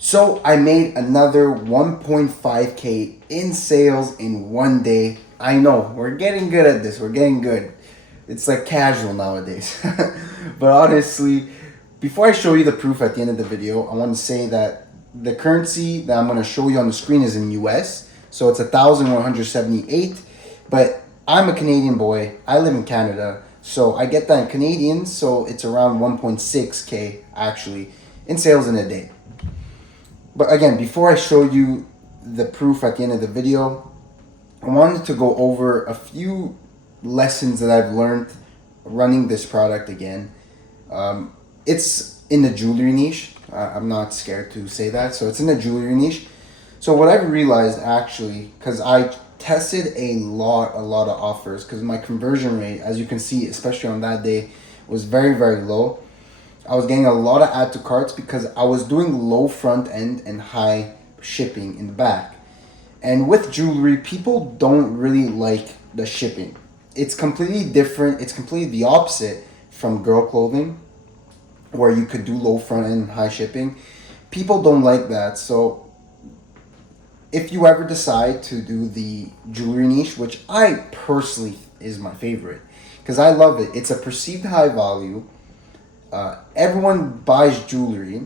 So I made another 1.5K in sales in one day. I know, we're getting good at this. We're getting good. It's like casual nowadays. But honestly, before I show you the proof at the end of the video, I want to say that the currency that I'm going to show you on the screen is in US. So it's 1,178. But I'm a Canadian boy. I live in Canada. So I get that in Canadian. So it's around 1.6K actually in sales in a day. But again, before I show you the proof at the end of the video, I wanted to go over a few lessons that I've learned running this product again. It's in the jewelry niche. I'm not scared to say that. So it's in the jewelry niche. So what I've realized actually, because I tested a lot of offers, because my conversion rate, as you can see, especially on that day, was very, very low. I was getting a lot of add to carts because I was doing low front end and high shipping in the back. And with jewelry, people don't really like the shipping. It's completely different. It's completely the opposite from girl clothing, where you could do low front end and high shipping. People don't like that. So if you ever decide to do the jewelry niche, which I personally is my favorite, because I love it. It's a perceived high value. Everyone buys jewelry,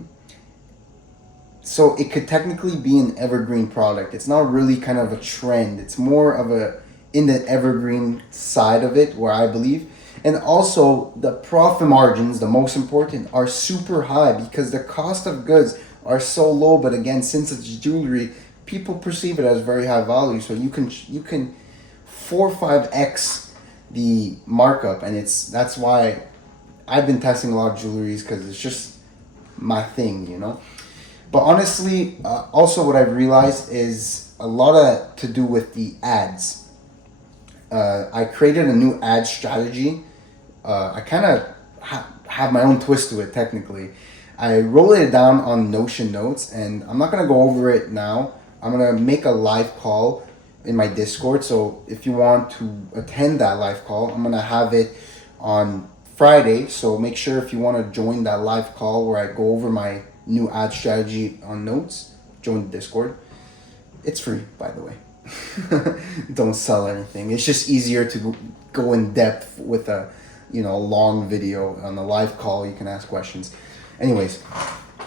so it could technically be an evergreen product. It's not really kind of a trend. It's more of a in the evergreen side of it, where I believe. And also the profit margins, the most important, are super high because the cost of goods are so low. But again, since it's jewelry, people perceive it as very high value. So you can 4 or 5x the markup, and that's why I've been testing a lot of jewelries, because it's just my thing, you know. But honestly, also what I've realized is a lot of to do with the ads. I created a new ad strategy. I kind of have my own twist to it, technically. I wrote it down on Notion notes, and I'm not going to go over it now. I'm going to make a live call in my Discord. So if you want to attend that live call, I'm going to have it on Friday. So make sure, if you want to join that live call where I go over my new ad strategy on notes, join the Discord. It's free, by the way. Don't sell anything. It's just easier to go in depth with a long video. On the live call, you can ask questions. Anyways,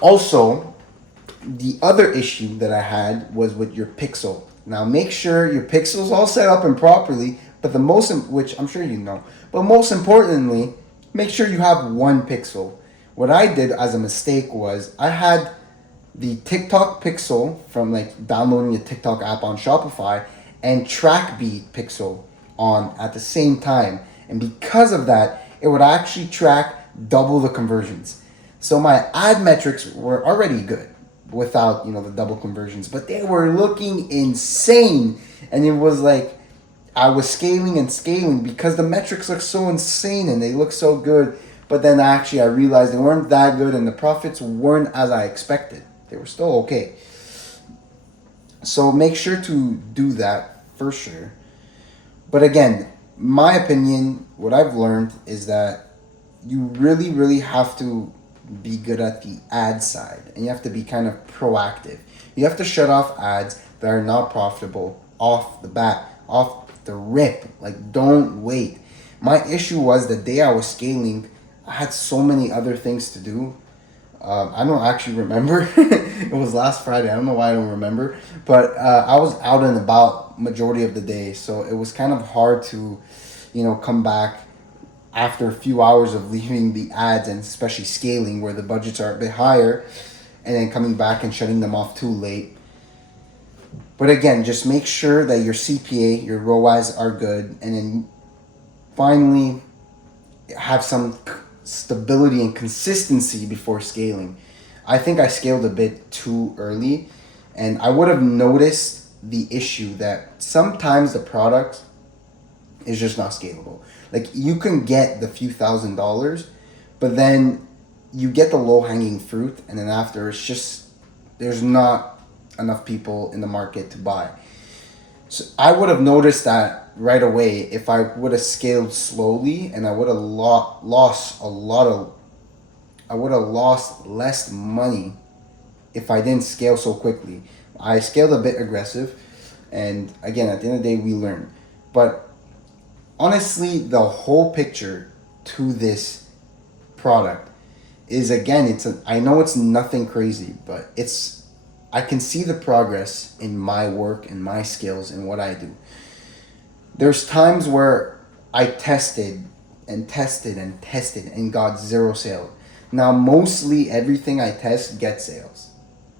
also the other issue that I had was with your pixel. Now make sure your pixel's all set up and properly, but which I'm sure you know, but most importantly, make sure you have one pixel. What I did as a mistake was I had the TikTok pixel from like downloading the TikTok app on Shopify and TrackBeat pixel on at the same time. And because of that, it would actually track double the conversions. So my ad metrics were already good without, the double conversions, but they were looking insane. And it was like I was scaling and scaling because the metrics look so insane and they look so good. But then actually I realized they weren't that good and the profits weren't as I expected. They were still okay. So make sure to do that for sure. But again, my opinion, what I've learned is that you really, really have to be good at the ad side. And you have to be kind of proactive. You have to shut off ads that are not profitable off the bat, off the rip. Like, don't wait. My issue was the day I was scaling, I had so many other things to do. I don't actually remember. It was last Friday. I don't know why I don't remember. But I was out and about majority of the day. So it was kind of hard to, come back after a few hours of leaving the ads, and especially scaling where the budgets are a bit higher, and then coming back and shutting them off too late. But again, just make sure that your CPA, your ROAS are good. And then finally, have some stability and consistency before scaling. I think I scaled a bit too early, and I would have noticed the issue that sometimes the product is just not scalable. Like, you can get the few $1,000s, but then you get the low-hanging fruit, and then after it's just there's not enough people in the market to buy. So I would have noticed that right away if I would have scaled slowly, and I would have lost less money if I didn't scale so quickly. I scaled a bit aggressive, and again, at the end of the day, we learn. But honestly, the whole picture to this product is, again, I know it's nothing crazy, but I can see the progress in my work and my skills and what I do. There's times where I tested and tested and tested and got zero sales. Now, mostly everything I test gets sales.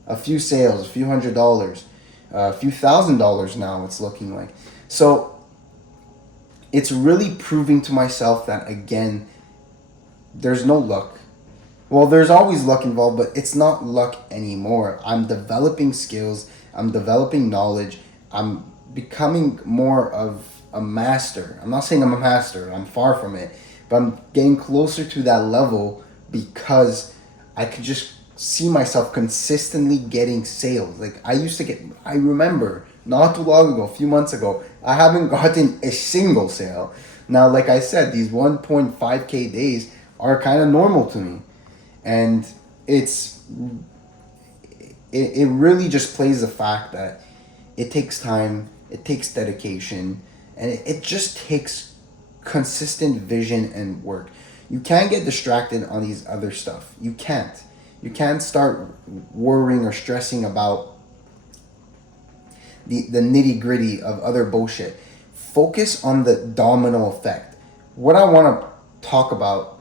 A few sales, a few $100, a few $1,000 now it's looking like. So it's really proving to myself that, again, there's no luck. Well, there's always luck involved, but it's not luck anymore. I'm developing skills. I'm developing knowledge. I'm becoming more of a master. I'm not saying I'm a master. I'm far from it. But I'm getting closer to that level because I could just see myself consistently getting sales. Like I remember not too long ago, a few months ago, I haven't gotten a single sale. Now, like I said, these 1.5K days are kind of normal to me. And it really just plays the fact that it takes time, it takes dedication, and it just takes consistent vision and work. You can't get distracted on these other stuff. You can't. You can't start worrying or stressing about the nitty gritty of other bullshit. Focus on the domino effect. What I want to talk about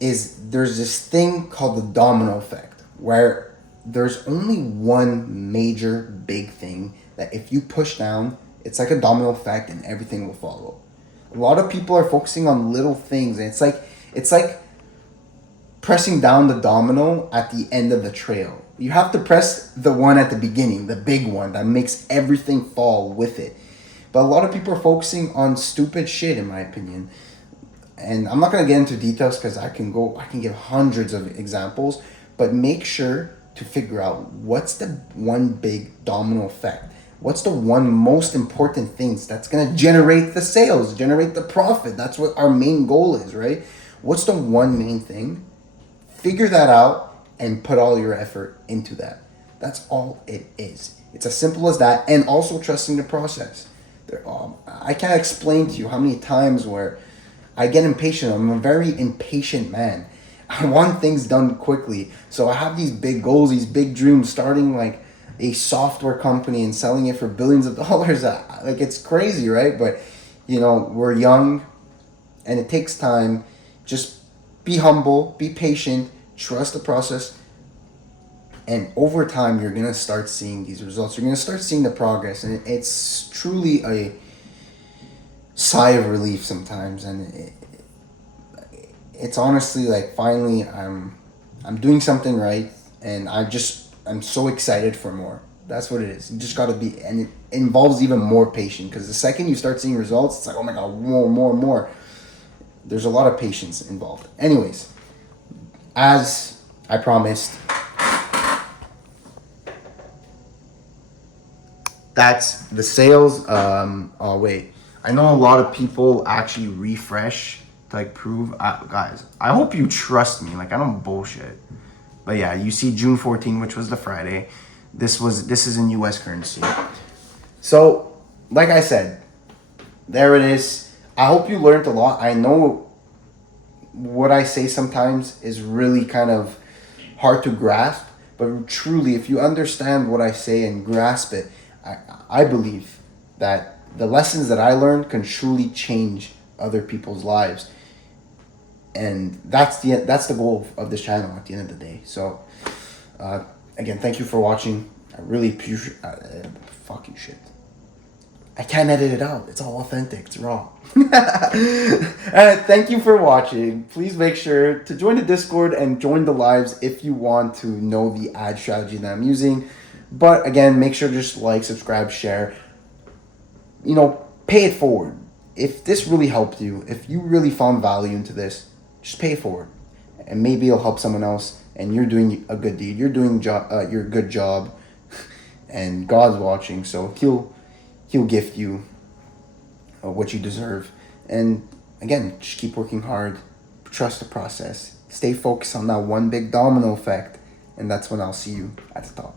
is there's this thing called the domino effect where there's only one major big thing that if you push down, it's like a domino effect and everything will follow. A lot of people are focusing on little things, and it's like pressing down the domino at the end of the trail. You have to press the one at the beginning, the big one that makes everything fall with it. But a lot of people are focusing on stupid shit, in my opinion. And I'm not going to get into details because I can give hundreds of examples, but make sure to figure out what's the one big domino effect. What's the one most important things that's going to generate the sales, generate the profit? That's what our main goal is, right? What's the one main thing? Figure that out and put all your effort into that. That's all it is. It's as simple as that, and also trusting the process. I can't explain to you how many times where I get impatient. I'm a very impatient man. I want things done quickly. So I have these big goals, these big dreams, starting like a software company and selling it for billions of dollars. Like, it's crazy, right? But, we're young and it takes time. Just be humble, be patient, trust the process. And over time, you're going to start seeing these results. You're going to start seeing the progress. And it's truly a sigh of relief sometimes, and it's honestly like finally I'm doing something right, and I'm so excited for more. That's what it is. You just got to be, and it involves even more patience, because the second you start seeing results, it's like, oh my god, more. There's a lot of patience involved. Anyways, as I promised, that's the sales. Oh wait, I know a lot of people actually refresh to like prove. Guys, I hope you trust me. Like, I don't bullshit. But yeah, you see June 14, which was the Friday. This is in U.S. currency. So, like I said, there it is. I hope you learned a lot. I know what I say sometimes is really kind of hard to grasp, but truly, if you understand what I say and grasp it, I believe that the lessons that I learned can truly change other people's lives. And that's the goal of this channel at the end of the day. So, again, thank you for watching. I really appreciate fucking shit. I can't edit it out. It's all authentic. It's raw. Thank you for watching. Please make sure to join the Discord and join the lives if you want to know the ad strategy that I'm using. But again, make sure to just like, subscribe, share. Pay it forward. If this really helped you, if you really found value into this, just pay it forward. And maybe it'll help someone else, and you're doing a good deed. You're doing your good job, and God's watching, so He'll gift you what you deserve. And again, just keep working hard. Trust the process. Stay focused on that one big domino effect. and that's when I'll see you at the top.